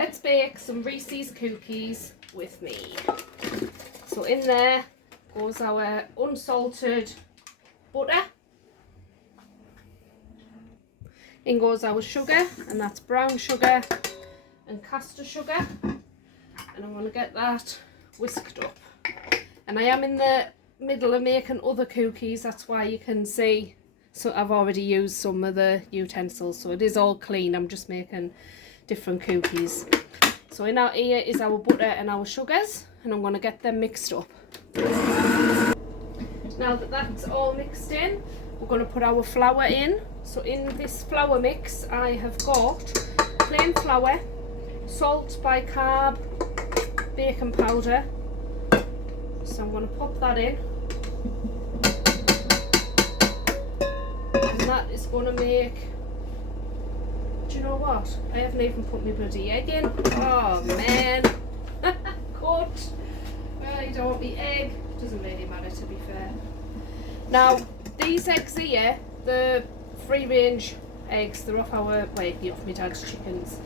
let's bake some Reese's cookies with me. So in there goes our unsalted butter. In goes our sugar, and that's brown sugar and caster sugar. And I'm going to get that whisked up. And I am in the middle of making other cookies, that's why you can see. So I've already used some of the utensils, so it is all clean. I'm just making different cookies. So in our here is our butter and our sugars, and I'm going to get them mixed up. Now that that's all mixed in, we're going to put our flour in. So in this flour mix I have got plain flour, salt, bicarb, baking powder. So I'm going to pop that in. And that is going to make, do you know what? I haven't even put my bloody egg in. Oh man. Cut. I don't want the egg. Doesn't really matter, to be fair. Now, these eggs here, the free range eggs, they're off our, well, they're off my dad's chickens.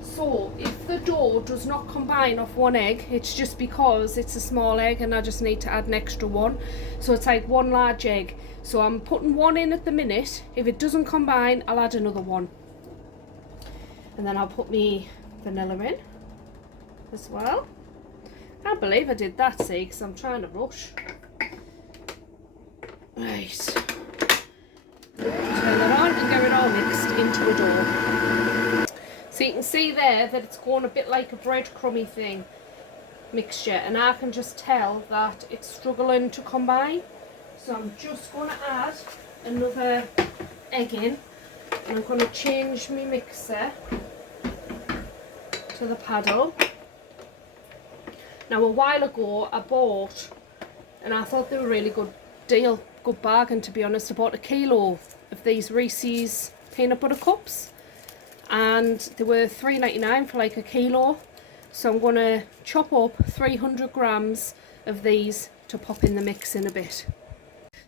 So if the dough does not combine off one egg, it's just because it's a small egg and I just need to add an extra one. So it's like one large egg. So I'm putting one in at the minute. If it doesn't combine, I'll add another one. And then I'll put me vanilla in as well. Can't believe I did that, see, because I'm trying to rush. Right. Turn that on and get it all mixed into a dough. So you can see there that it's going a bit like a breadcrumby thing mixture, and I can just tell that it's struggling to combine. So I'm just going to add another egg in, and I'm going to change my mixer to the paddle. Now a while ago I bought, and I thought they were a really good deal, good bargain to be honest. I bought a kilo of these Reese's peanut butter cups, and they were $3.99 for like a kilo. So I'm going to chop up 300 grams of these to pop in the mix in a bit.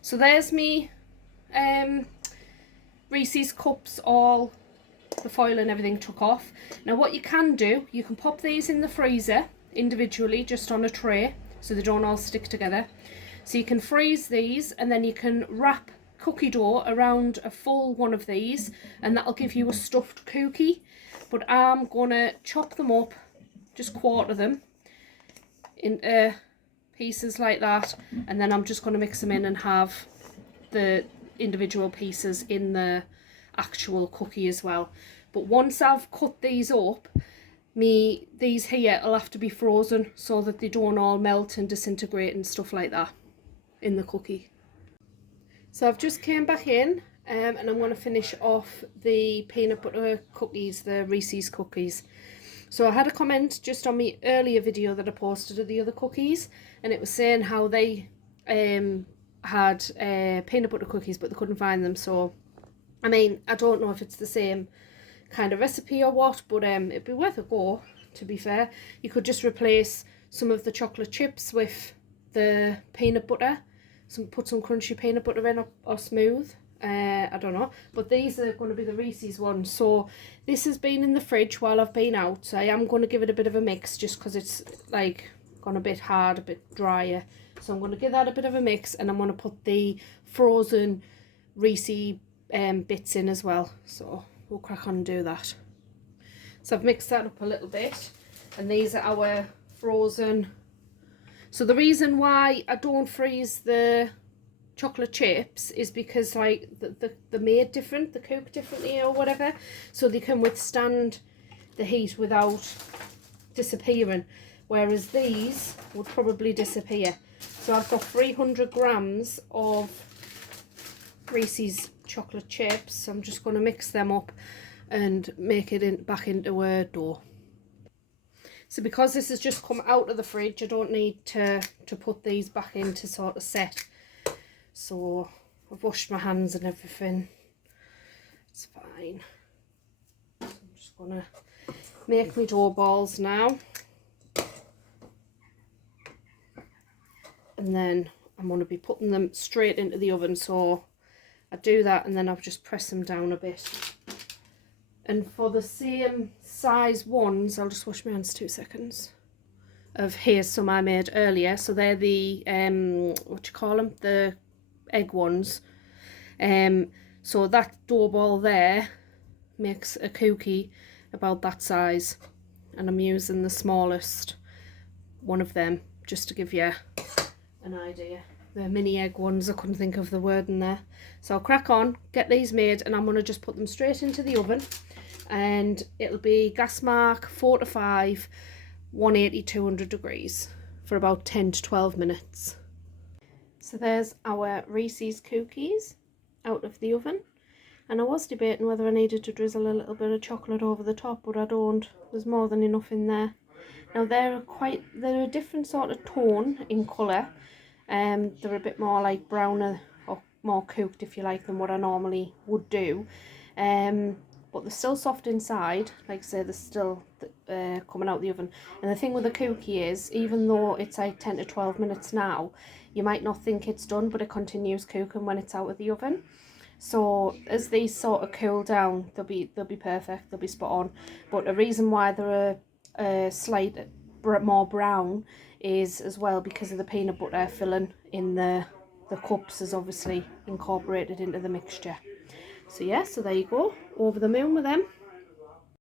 So there's me Reese's cups, all the foil and everything took off. Now what you can do, you can pop these in the freezer individually just on a tray so they don't all stick together. So you can freeze these, and then you can wrap cookie dough around a full one of these, and that'll give you a stuffed cookie. But I'm gonna chop them up, just quarter them into pieces like that, and then I'm just going to mix them in and have the individual pieces in the actual cookie as well. But once I've cut these up, these here will have to be frozen so that they don't all melt and disintegrate and stuff like that in the cookie. So I've just came back in and I'm going to finish off the peanut butter cookies, the Reese's cookies. So I had a comment just on my earlier video that I posted of the other cookies, and it was saying how they had peanut butter cookies but they couldn't find them. So I mean, I don't know if it's the same kind of recipe or what, but it'd be worth a go, to be fair. You could just replace some of the chocolate chips with the peanut butter, put some crunchy peanut butter in, or smooth, I don't know. But these are going to be the Reese's ones. So this has been in the fridge while I've been out, so I am going to give it a bit of a mix just because it's like gone a bit hard, a bit drier. So I'm going to give that a bit of a mix, and I'm going to put the frozen Reese bits in as well. So we'll crack on and do that. So I've mixed that up a little bit, and these are our frozen. So the reason why I don't freeze the chocolate chips is because like they're made different, they cook differently or whatever, so they can withstand the heat without disappearing, whereas these would probably disappear. So I've got 300 grams of Reese's chocolate chips, so I'm just going to mix them up and make it back into a dough. So because this has just come out of the fridge, I don't need to put these back in to sort of set. So I've washed my hands and everything. It's fine. So I'm just going to make my dough balls now. And then I'm going to be putting them straight into the oven. So I do that, and then I'll just press them down a bit. And for the same size ones, I'll just wash my hands 2 seconds. Of here's some I made earlier. So they're the what do you call them? The egg ones. So that dough ball there makes a cookie about that size, and I'm using the smallest one of them just to give you an idea. The mini egg ones, I couldn't think of the word in there. So I'll crack on, get these made, and I'm going to just put them straight into the oven, and it'll be gas mark 4 to 5, 180, 200 degrees for about 10 to 12 minutes. So there's our Reese's cookies out of the oven. And I was debating whether I needed to drizzle a little bit of chocolate over the top, but I don't. There's more than enough in there. Now they're a different sort of tone in colour. They're a bit more like browner or more cooked, if you like, than what I normally would do. But they're still soft inside. Like I say, they're still coming out the oven. And the thing with the cookie is, even though it's like 10 to 12 minutes now, you might not think it's done, but it continues cooking when it's out of the oven. So as these sort of cool down, they'll be perfect, they'll be spot on. But a reason why they're a slight more brown is as well because of the peanut butter filling in the cups is obviously incorporated into the mixture. So yeah, so there you go, over the moon with them.